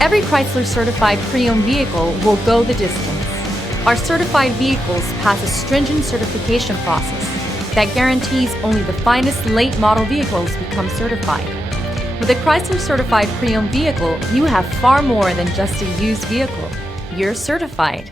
Every Chrysler certified pre-owned vehicle will go the distance. Our certified vehicles pass a stringent certification process that guarantees only the finest late model vehicles become certified. With a Chrysler certified pre-owned vehicle, you have far more than just a used vehicle. You're certified.